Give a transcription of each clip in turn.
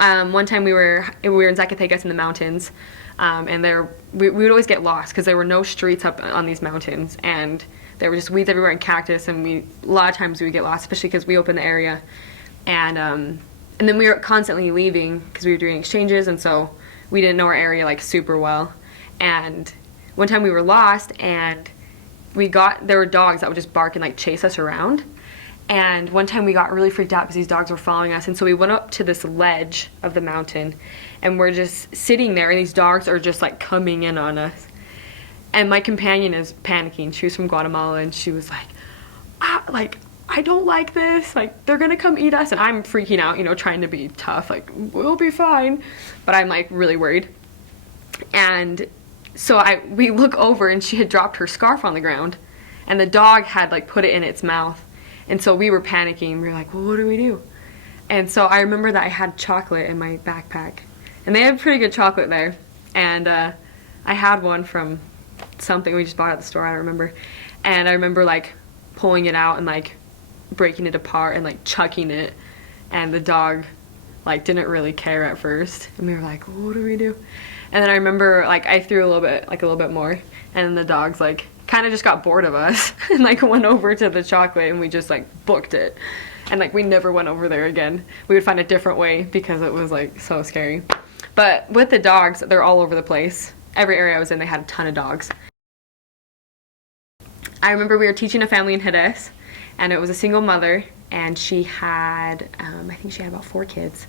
One time we were in Zacatecas in the mountains, and we would always get lost because there were no streets up on these mountains, and there were just weeds everywhere and cactus, and a lot of times we would get lost, especially because we opened the area, and then we were constantly leaving because we were doing exchanges, and so we didn't know our area like super well. And one time we were lost, and there were dogs that would just bark and like chase us around. And one time we got really freaked out because these dogs were following us, and so we went up to this ledge of the mountain, and we're just sitting there, and these dogs are just like coming in on us. And my companion is panicking. She was from Guatemala, and she was like, I don't like this, like they're gonna come eat us. And I'm freaking out, you know, trying to be tough, like we'll be fine, but I'm like really worried. And so we look over, and she had dropped her scarf on the ground, and the dog had like put it in its mouth. And so we were panicking. We were like, well, what do we do? And so I remember that I had chocolate in my backpack, and they had pretty good chocolate there. And I had one from something we just bought at the store, I don't remember. And I remember like pulling it out and like breaking it apart and like chucking it. And the dog like didn't really care at first. And we were like, well, what do we do? And then I remember like I threw a little bit more, and then the dogs like kind of just got bored of us and like went over to the chocolate, and we just like booked it, and like we never went over there again. We would find a different way because it was like so scary. But with the dogs, they're all over the place. Every area I was in, they had a ton of dogs. I remember we were teaching a family in Jerez, and it was a single mother, and she had I think she had about 4 kids,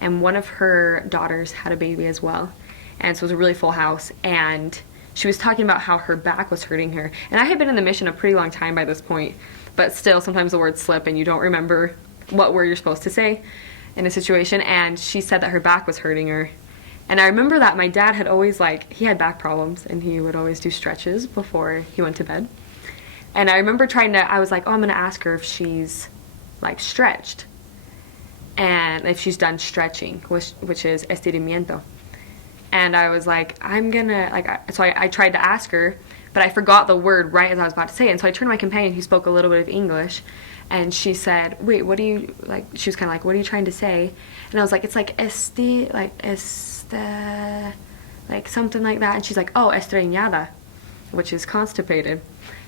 and one of her daughters had a baby as well. And so it was a really full house, and she was talking about how her back was hurting her. And I had been in the mission a pretty long time by this point, but still sometimes the words slip and you don't remember what word you're supposed to say in a situation. And she said that her back was hurting her. And I remember that my dad had always he had back problems, and he would always do stretches before he went to bed. And I remember I was like, oh, I'm gonna ask her if she's like stretched, and if she's done stretching, which is estiramiento. And I was like, I'm gonna, so I tried to ask her, but I forgot the word right as I was about to say it. And so I turned to my companion, who spoke a little bit of English, and she said, wait, what do you, she was kind of like, what are you trying to say? And I was like, it's like like something like that. And she's like, oh, estreñada, which is constipated.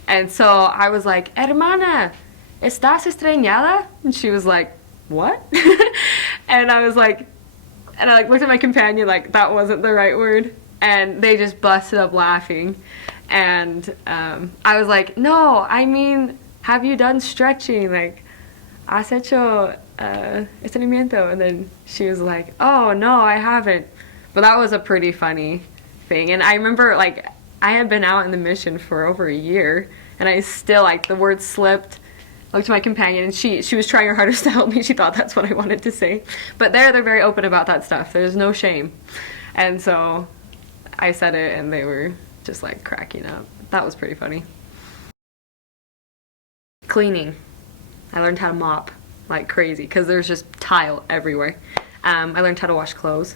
And so I was like, hermana, ¿estás estreñada? And she was like, what? And I was like, and I looked at my companion like that wasn't the right word, and they just busted up laughing. And I was like, no, I mean, have you done stretching? Like, has hecho estiramiento? And then she was like, oh, no, I haven't. But that was a pretty funny thing. And I remember, like, I had been out in the mission for over a year, and I still, like, the word slipped. I looked at my companion, and she was trying her hardest to help me. She thought that's what I wanted to say. But they're very open about that stuff. There's no shame. And so I said it, and they were just, like, cracking up. That was pretty funny. Cleaning. I learned how to mop like crazy because there's just tile everywhere. I learned how to wash clothes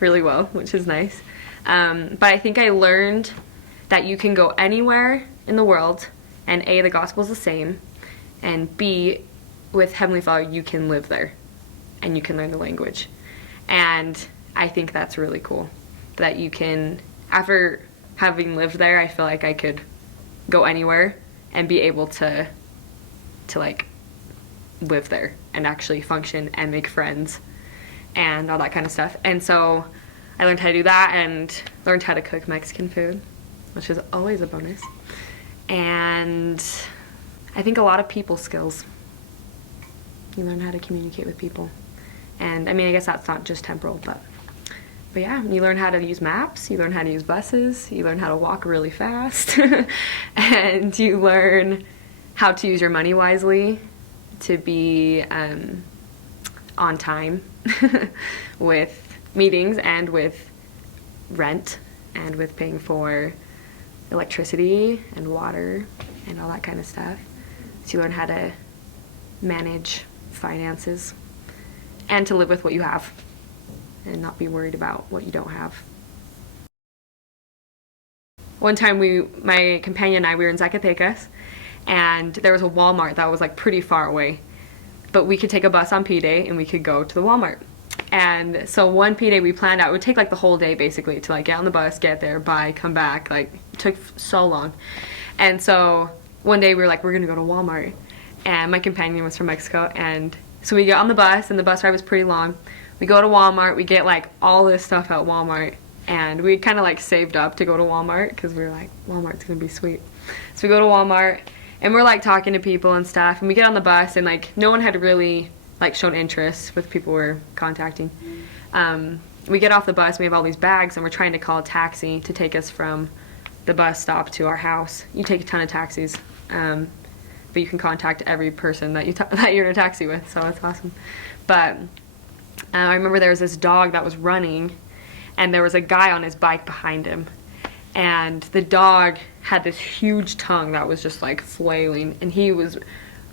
really well, which is nice. But I think I learned that you can go anywhere in the world, and A, the gospel is the same, and B, with Heavenly Father, you can live there, and you can learn the language. And I think that's really cool, that you can, after having lived there, I feel like I could go anywhere and be able to like live there and actually function and make friends and all that kind of stuff. And so I learned how to do that and learned how to cook Mexican food, which is always a bonus. And I think a lot of people skills. You learn how to communicate with people. And I mean, I guess that's not just temporal, but yeah, you learn how to use maps, you learn how to use buses, you learn how to walk really fast, and you learn how to use your money wisely, to be on time with meetings and with rent and with paying for electricity and water and all that kind of stuff. So you learn how to manage finances and to live with what you have and not be worried about what you don't have. One time my companion and I, we were in Zacatecas, and there was a Walmart that was like pretty far away, but we could take a bus on P-Day and we could go to the Walmart. And so one P day we planned out, it would take like the whole day basically to like get on the bus, get there, buy, come back. Like it took so long. And so one day we were like, we're gonna go to Walmart. And my companion was from Mexico, and so we get on the bus, and the bus ride was pretty long. We go to Walmart, we get like all this stuff at Walmart, and we kind of like saved up to go to Walmart because we were like, Walmart's gonna be sweet. So we go to Walmart, and we're like talking to people and stuff, and we get on the bus, and like no one had really like shown interest with people we're contacting. We get off the bus, we have all these bags, and we're trying to call a taxi to take us from the bus stop to our house. You take a ton of taxis, but you can contact every person that that you're in a taxi with, so that's awesome. But I remember there was this dog that was running, and there was a guy on his bike behind him, and the dog had this huge tongue that was just like flailing, and he was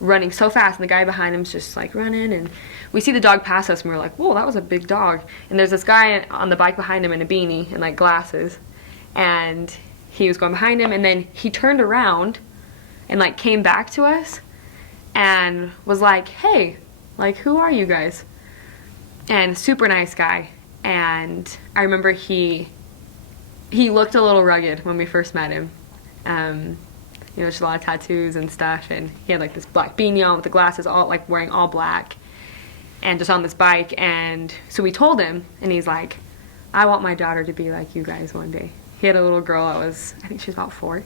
running so fast, and the guy behind him's just like running, and we see the dog pass us, and we're like, whoa, that was a big dog. And there's this guy on the bike behind him in a beanie and like glasses, and he was going behind him, and then he turned around and like came back to us and was like, hey, like, who are you guys? And super nice guy. And I remember he looked a little rugged when we first met him. You know, just a lot of tattoos and stuff, and he had like this black beanie on with the glasses, all like wearing all black, and just on this bike. And so we told him, and he's like, I want my daughter to be like you guys one day. He had a little girl that was, I think she was about 4,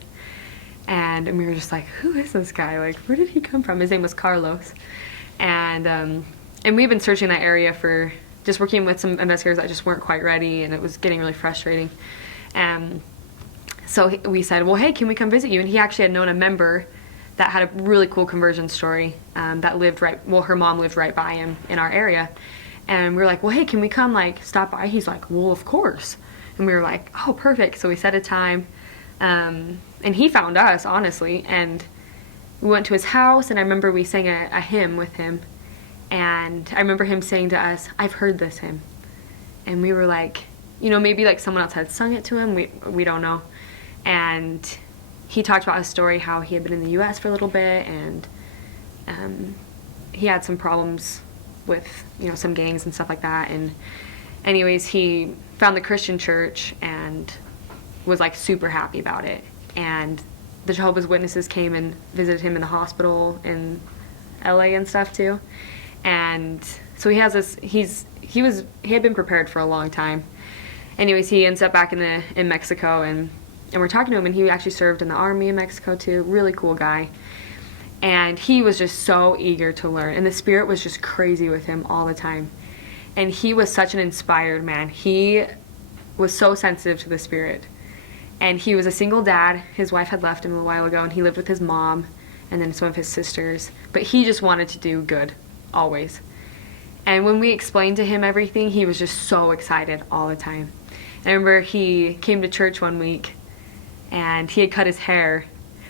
and we were just like, who is this guy? Like, where did he come from? His name was Carlos. And we've been searching that area for, just working with some investigators that just weren't quite ready, and it was getting really frustrating. So we said, well, hey, can we come visit you? And he actually had known a member that had a really cool conversion story, that lived her mom lived right by him in our area. And we were like, well, hey, can we come like stop by? He's like, well, of course. And we were like, oh, perfect. So we set a time, and he found us, honestly, and we went to his house, and I remember we sang a hymn with him, and I remember him saying to us, I've heard this hymn. And we were like, you know, maybe like someone else had sung it to him, we don't know. And he talked about his story, how he had been in the U.S. for a little bit, and he had some problems with, you know, some gangs and stuff like that. And anyways, he found the Christian church and was like super happy about it. And the Jehovah's Witnesses came and visited him in the hospital in LA and stuff too. And so he has this, he had been prepared for a long time. Anyways, he ends up back in Mexico, and we're talking to him, and he actually served in the army in Mexico too. Really cool guy. And he was just so eager to learn, and the Spirit was just crazy with him all the time. And he was such an inspired man. He was so sensitive to the Spirit. And he was a single dad. His wife had left him a while ago, and he lived with his mom and then some of his sisters. But he just wanted to do good, always. And when we explained to him everything, he was just so excited all the time. And I remember he came to church one week, and he had cut his hair.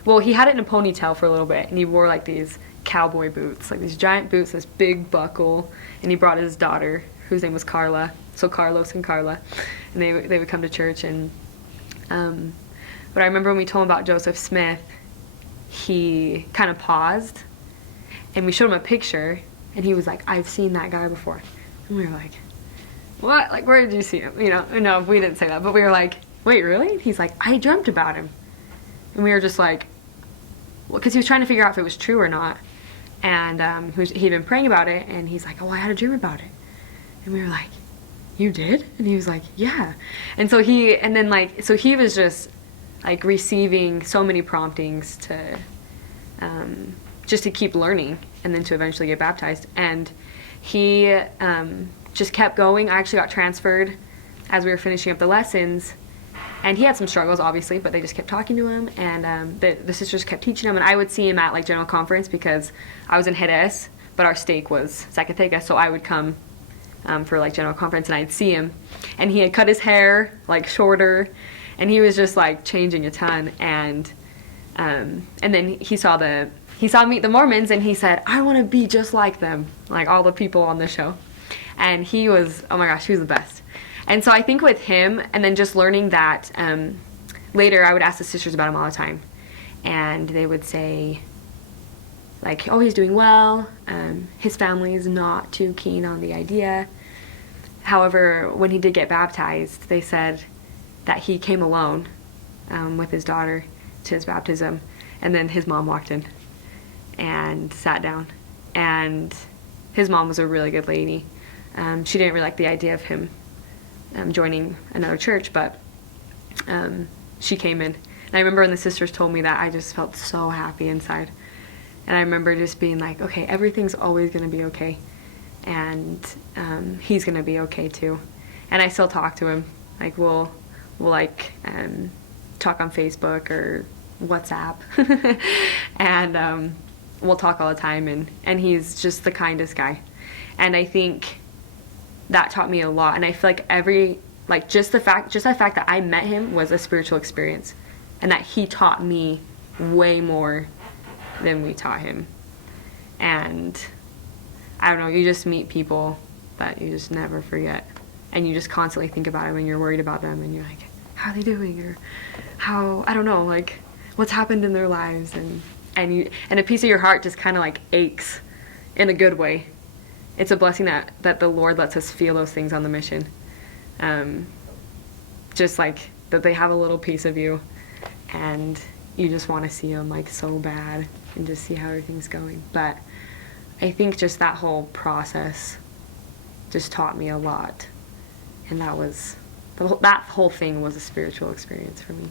Well, he had it in a ponytail for a little bit, and he wore like these cowboy boots, like these giant boots, this big buckle, and he brought his daughter, whose name was Carla, so Carlos and Carla, and they would come to church. And but I remember when we told him about Joseph Smith, he kind of paused, and we showed him a picture, and he was like, I've seen that guy before. And we were like, what? Like, where did you see him? You know, no, we didn't say that, but we were like, wait, really? He's like, I dreamt about him. And we were just like, well, because he was trying to figure out if it was true or not. And he'd been praying about it, and he's like, oh, I had a dream about it. And we were like, you did? And he was like, yeah. And so he was just like receiving so many promptings to just to keep learning, and then to eventually get baptized. And he just kept going. I actually got transferred as we were finishing up the lessons, and he had some struggles, obviously, but they just kept talking to him, and the sisters kept teaching him. And I would see him at like general conference, because I was in Jerez, but our stake was Zacatecas, so I would come for like general conference, and I'd see him, and he had cut his hair like shorter, and he was just like changing a ton. And then he saw Meet the Mormons, and he said, I want to be just like them, like all the people on the show. And he was, oh my gosh, he was the best. And so I think with him, and then just learning that, later I would ask the sisters about him all the time, and they would say, like, oh, he's doing well, his family is not too keen on the idea, However, when he did get baptized, they said that he came alone with his daughter to his baptism, and then his mom walked in and sat down. And his mom was a really good lady. She didn't really like the idea of him joining another church, but she came in. And I remember when the sisters told me that, I just felt so happy inside. And I remember just being like, okay, everything's always going to be okay. And he's going to be okay too. And I still talk to him. Like, we'll like talk on Facebook or WhatsApp. And we'll talk all the time. And he's just the kindest guy. And I think that taught me a lot. And I feel like just the fact that I met him was a spiritual experience. And that he taught me way more than we taught him. And I don't know, you just meet people that you just never forget. And you just constantly think about them and you're worried about them and you're like, how are they doing? Or how, I don't know, like what's happened in their lives. And a piece of your heart just kind of like aches in a good way. It's a blessing that the Lord lets us feel those things on the mission. Just like that they have a little piece of you and you just want to see them like so bad and just see how everything's going. But I think just that whole process just taught me a lot. And that whole thing was a spiritual experience for me.